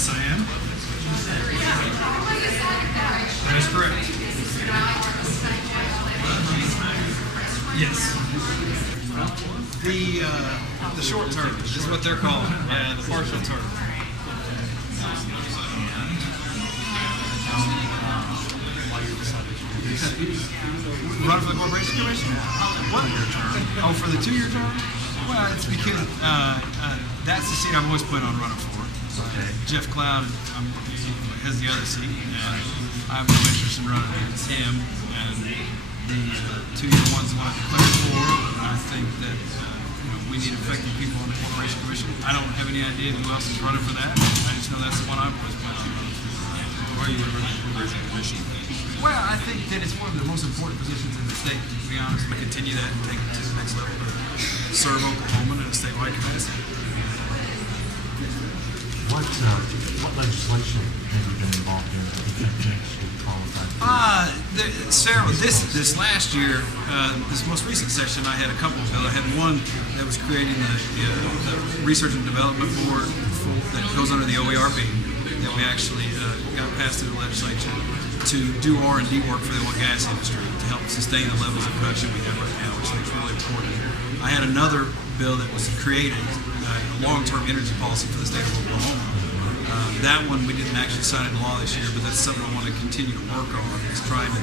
Yes, I am. That is correct. Yes. The short term is what they're calling, yeah, the partial term. Run for the Corporation Commission? What? Oh, for the 2-year term? Well, it's because that's the seat I've always planned on running for. Jeff Cloud has the other seat, and I have no interest in running against him. And the 2-year one's the one I declared for. I think that we need effective people on the Corporation Commission. I don't have any idea who else is running for that. I just know that's the one I've always planned on running for. Why are you running for the Corporation Commission? Well, I think that it's one of the most important positions in the state, to be honest. We continue that and take it to the next level to serve Oklahoma in a statewide capacity. What legislation have you been involved in that you think would qualify? This last year, this most recent session, I had a couple of bills. I had one that was creating the Research and Development Board that goes under the OERB that we actually got passed through the legislature to do R&D work for the oil and gas industry to help sustain the levels of production we have right now, which I think is really important. I had another bill that was creating a long-term energy policy for the state of Oklahoma. That one we didn't actually sign into law this year, but that's something I want to continue to work on, is trying to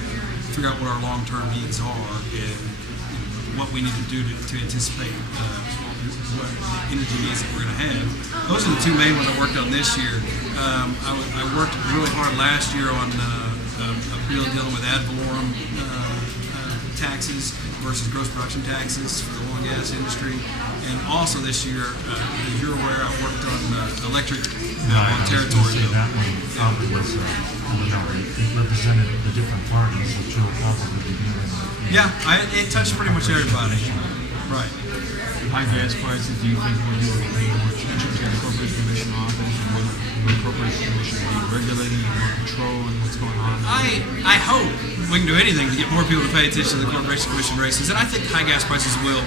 figure out what our long-term needs are and what we need to do to anticipate what energy needs that we're going to have. Those are the two main ones I worked on this year. I worked really hard last year on a bill dealing with ad valorem taxes versus gross production taxes for the oil and gas industry. And also this year, as you're aware, I worked on electric on territory bill. That one probably was, it represented the different parties that you'll probably be dealing with. Yeah, it touched pretty much everybody. Right. High gas prices, do you think we'll do anything more attention to the Corporation Commission office and will the Corporation Commission be regulating and more control and what's going on? I hope we can do anything to get more people to pay attention to the Corporation Commission races, and I think high gas prices will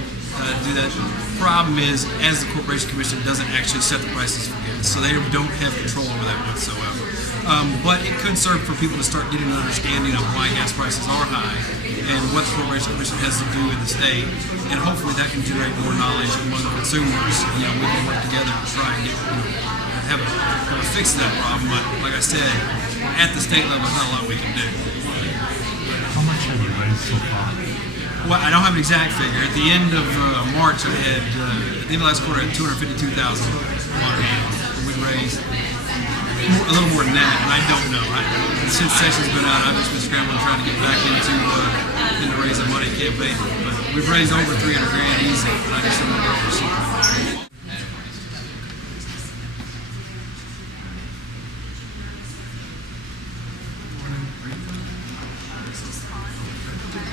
do that. The problem is, as the Corporation Commission doesn't actually set the prices for gas, so they don't have control over that whatsoever. But it could serve for people to start getting an understanding of why gas prices are high and what the Corporation Commission has to do in the state, and hopefully that can generate more knowledge among the consumers. We can work together to try and get have a fix to that problem. But like I said, at the state level, there's not a lot we can do. How much have you raised so far? Well, I don't have an exact figure. At the end of March, I had at the end of last quarter, I had 252,000 on hand. We raised a little more than that, and I don't know. Since session's been out, I've just been scrambling trying to get back into raising money campaign. But we've raised over $300,000 easy, but I just don't know where we're.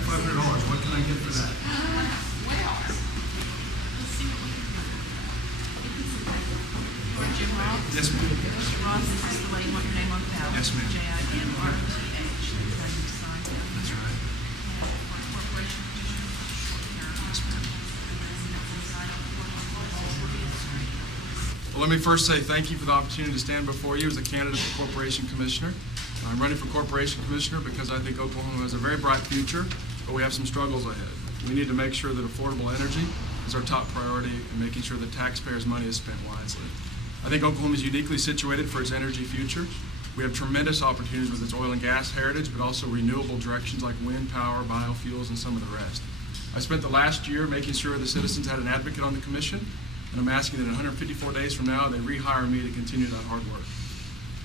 $500. What can I get for that? Jim Roth? Yes, ma'am. Mr. Roth, this is the way you want your name on the ballot. Yes, ma'am. J-I-M-R-O-T-H. That's right. For Corporation Commission, short-term. Yes, ma'am. Well, let me first say thank you for the opportunity to stand before you as a candidate for Corporation Commissioner. I'm running for Corporation Commissioner because I think Oklahoma has a very bright future, but we have some struggles ahead. We need to make sure that affordable energy is our top priority and making sure that taxpayers' money is spent wisely. I think Oklahoma is uniquely situated for its energy future. We have tremendous opportunities with its oil and gas heritage, but also renewable directions like wind power, biofuels, and some of the rest. I spent the last year making sure the citizens had an advocate on the commission, and I'm asking that in 154 days from now, they rehire me to continue that hard work.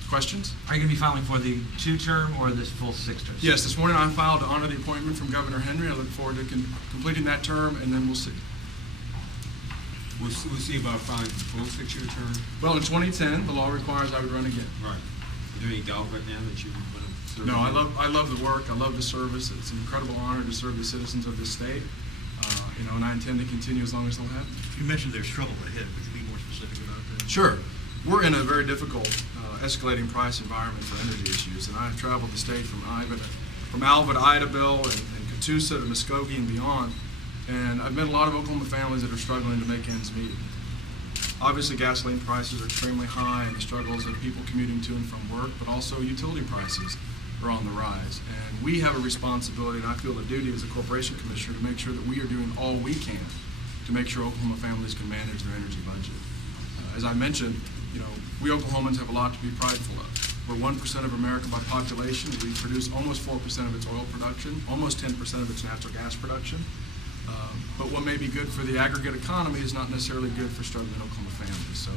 Questions? Are you going to be filing for the 2-term or this full 6-term? Yes, this morning I filed to honor the appointment from Governor Henry. I look forward to completing that term, and then we'll see. We'll see about filing the full 6-year term. Well, in 2010, the law requires I would run again. Right. Is there any doubt right now that you want to serve? No, I love the work. I love the service. It's an incredible honor to serve the citizens of this state. And I intend to continue as long as they'll have me. You mentioned there's trouble ahead. Would you be more specific about that? Sure. We're in a very difficult escalating price environment for energy issues, and I've traveled the state from Alva to Idabel and Catoosa to Muskogee and beyond, and I've met a lot of Oklahoma families that are struggling to make ends meet. Obviously, gasoline prices are extremely high, and the struggles of people commuting to and from work, but also utility prices are on the rise. And we have a responsibility, and I feel a duty as a corporation commissioner to make sure that we are doing all we can to make sure Oklahoma families can manage their energy budget. As I mentioned, we Oklahomans have a lot to be prideful of. We're 1% of America by population. We produce almost 4% of its oil production, almost 10% of its natural gas production. But what may be good for the aggregate economy is not necessarily good for struggling Oklahoma families. So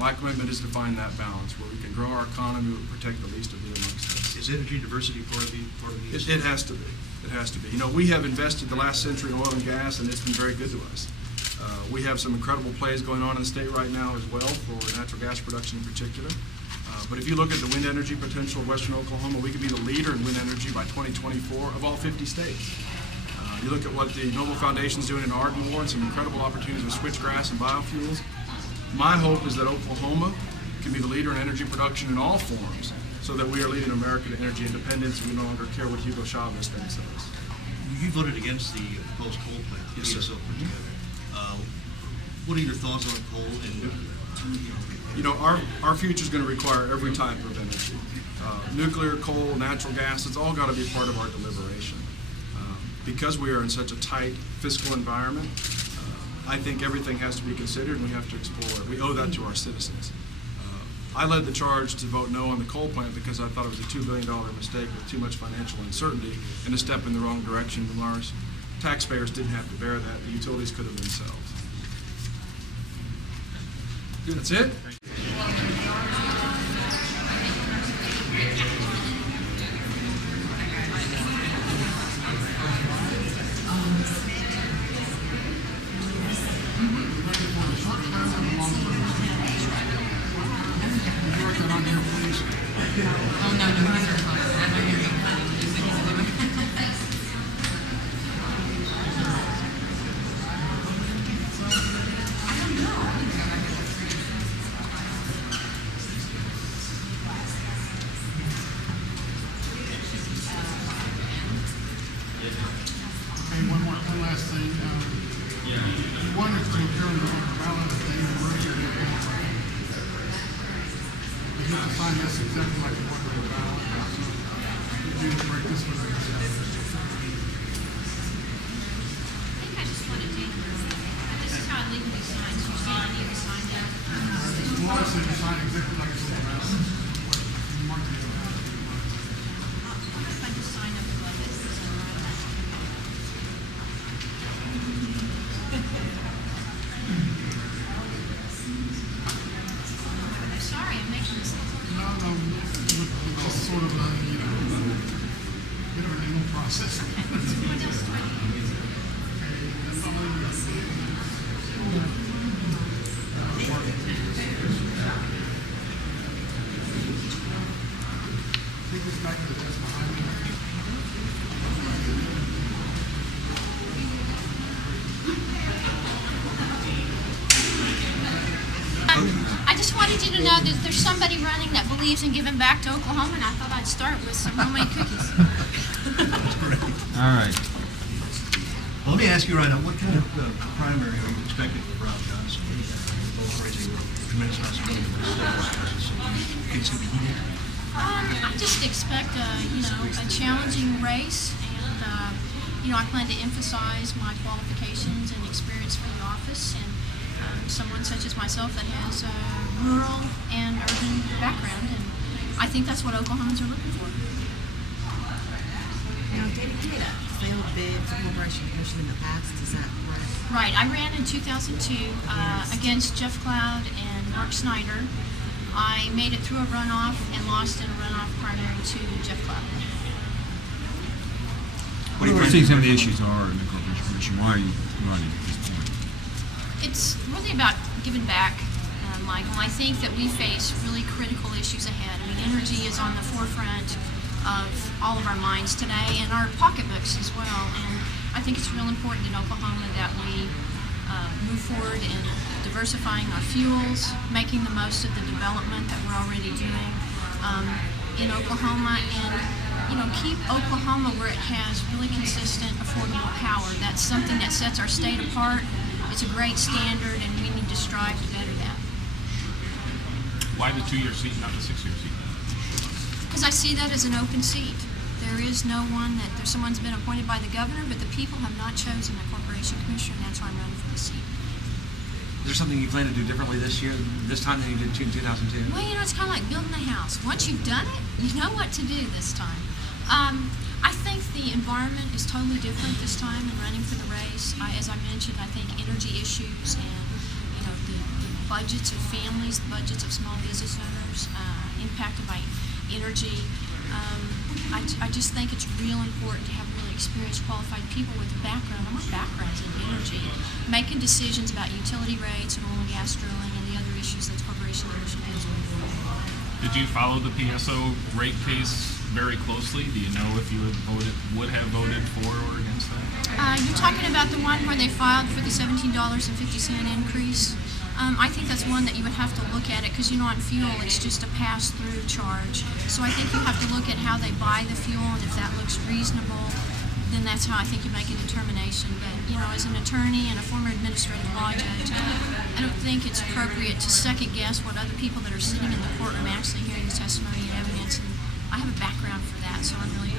my commitment is to find that balance where we can grow our economy but protect the least of it amongst us. Is energy diversity part of the It has to be. It has to be. We have invested the last century in oil and gas, and it's been very good to us. We have some incredible plays going on in the state right now as well for natural gas production in particular. But if you look at the wind energy potential of western Oklahoma, we could be the leader in wind energy by 2024 of all 50 states. You look at what the Noble Foundation is doing in Ardmore and some incredible opportunities with switchgrass and biofuels. My hope is that Oklahoma can be the leader in energy production in all forms so that we are leading America to energy independence and we no longer care what Hugo Chavez thinks of us. You voted against the proposed coal plant that Yes, sir. ESO put together. What are your thoughts on coal? And Our future is going to require every type of energy. Nuclear, coal, natural gas, it's all got to be part of our deliberation. Because we are in such a tight fiscal environment, I think everything has to be considered and we have to explore it. We owe that to our citizens. I led the charge to vote no on the coal plant because I thought it was a $2 billion mistake with too much financial uncertainty and a step in the wrong direction. And our taxpayers didn't have to bear that. The utilities could have themselves. That's it? Oh, no, no, these are fine. I know you're being funny. Okay, one last thing. You wanted to appear on the ballot at the anniversary of the you have to sign this exactly like you wanted on the ballot. So you need to break this one. I think I just wanted to, this is how I legally sign, so you see I need to sign that. Well, I said you sign exactly like it's on the ballot. You mark it on the ballot. What if I just sign up above this? Is that all right? I'm sorry, I'm making this. No, it's just sort of a, bit of an annual process. What else do I need? That's all I need. Take this back to the desk behind me. I just wanted you to know that there's somebody running that believes in giving back to Oklahoma, and I thought I'd start with some homemade cookies. All right. Well, let me ask you right now, what kind of primary are you expecting for Brown Johnson? Both raising tremendous amounts of money in the state, so you think it's going to be heated? I just expect a challenging race, and I plan to emphasize my qualifications and experience for the office, and someone such as myself that has a rural and urban background, and I think that's what Oklahomans are looking for. Now, Katie, you had a failed bid for corporation commission in the past, is that correct? Right, I ran in 2002 against Jeff Cloud and Mark Snyder. I made it through a runoff and lost in a runoff primary to Jeff Cloud. What do you think some of the issues are in the corporation commission? Why are you running at this point? It's really about giving back, Michael. I think that we face really critical issues ahead. I mean, energy is on the forefront of all of our minds today and our pocketbooks as well. And I think it's real important in Oklahoma that we move forward in diversifying our fuels, making the most of the development that we're already doing in Oklahoma, and keep Oklahoma where it has really consistent, affordable power. That's something that sets our state apart. It's a great standard, and we need to strive to better that. Why the 2-year seat, not the 6-year seat? Because I see that as an open seat. There is no one that, there's someone's been appointed by the governor, but the people have not chosen a corporation commissioner, and that's why I'm running for the seat. Is there something you plan to do differently this year, this time than you did in 2002? Well, it's kind of like building a house. Once you've done it, you know what to do this time. I think the environment is totally different this time in running for the race. As I mentioned, I think energy issues and the budgets of families, the budgets of small business owners impacted by energy. I just think it's real important to have really experienced, qualified people with a background. I want backgrounds in energy, making decisions about utility rates and oil and gas drilling and the other issues that the Corporation Commission deals with. Did you follow the PSO rate case very closely? Do you know if you would have voted for or against that? You're talking about the one where they filed for the $17.50 increase. I think that's one that you would have to look at it because on fuel it's just a pass-through charge. So I think you have to look at how they buy the fuel, and if that looks reasonable, then that's how I think you make a determination. But as an attorney and a former administrative law judge, I don't think it's appropriate to second guess what other people that are sitting in the courtroom actually hearing the testimony and evidence. And I have a background for that, so I'm really